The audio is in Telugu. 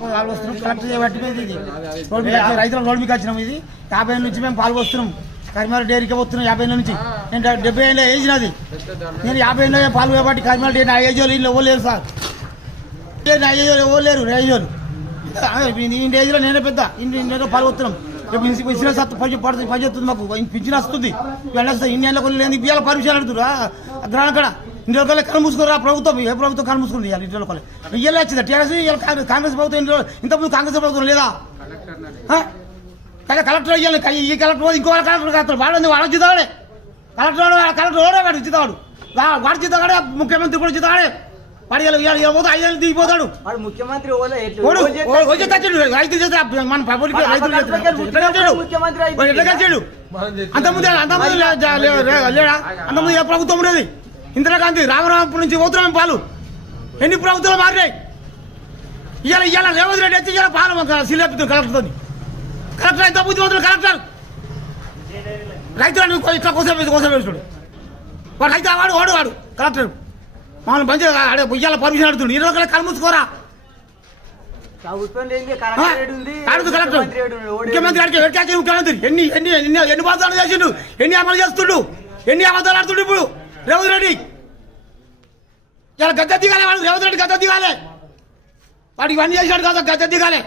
పాలు వస్తున్నాం కలెక్టర్ చేయబట్టి ఇది రైతుల రోడ్ మీకు వచ్చినాం ఇది 50 నుంచి మేము పాలు వస్తున్నాం కరీంనగర్ డైరీకి వస్తున్నాం 50 నుంచి నేను 70 ఏళ్ళ ఏజ్ నాది నేను 50 ఏళ్ళ పాలు కాబట్టి కరీంనగర్ డైరీ నా ఏజ్ వాళ్ళు ఎవరు లేరు సార్ నా ఏజ్ వాళ్ళు ఎవరు లేరు ఏజ్ వాళ్ళు ఇంటి ఏజ్లో నేనే పెద్ద ఇంటి పాలు వస్తున్నాం ఇచ్చిన పడుతుంది పని చేస్తుంది మాకు పింఛన్ వస్తుంది ఇన్ని ఏళ్ళ కొన్ని లేదు ఇవాళ పర్మిషన్ అడుగుతురా గ్రహణ కడ ఇంటి వాళ్ళ కళ్ళు మూసుకురా ప్రభుత్వం ఏ ప్రభుత్వం కళ్ళు మూసుకుంది ఇంటి వాళ్ళ ఇవాళ వచ్చింది టీఆర్ఎస్ కాంగ్రెస్ ప్రభుత్వం ఇంతకుముందు కాంగ్రెస్ ప్రభుత్వం లేదా కలెక్టర్ ఇవ్వాలి ఈ కలెక్టర్ ఇంకో కలెక్టర్ కాదు వాడు వాడు జీతాడే కలెక్టర్ ఓడే వాడు జీతాడు వాడు జీతాడే ముఖ్యమంత్రి కూడా జీతాడే వాడు పోతే 5 ఏళ్ళు దిగిపోతాడు ముఖ్యమంత్రి రైతులు చేత మన పబ్లిక్ ఎట్లా కలిసాడు అంతకుముందు లేడా అంతకుముందు ఏ ప్రభుత్వం ఉండేది ఇందిరాగాంధీ రామరామపురం నుంచి పోతున్నాం పాలు ఎన్ని ప్రభుత్వాలు మారినాయి ఇవాళ రేవంత్ రెడ్డి అయితే ఇవాళ పాలు సిలేపుతుంది కలెక్టర్తో కలెక్టర్ ఎంత బుద్ధిమంతులు కలెక్టర్ రైతులను ఇట్లా కోసం వేసుడు వాడు రైతు వాడు కలెక్టర్ మమ్మల్ని మంచిగా ఇవాళ పర్మిషన్ అడుగుతుంది 20 రోజుల కళ్ళు మూసుకోరా కలెక్టర్ ముఖ్యమంత్రి అడిగి ముఖ్యమంత్రి ఎన్ని బాధాలు చేసిండు ఎన్ని అమలు చేస్తుండు ఎన్ని అబద్ధాలు ఆడుతుండు ఇప్పుడు రేవంత్ రెడ్డి ఇలా గద్ద దిగాలి వాడు రేవంత్ రెడ్డి గద్ద దిగాలి వాడికి ఇవన్నీ చేశాడు కదా గద్ద దిగాలి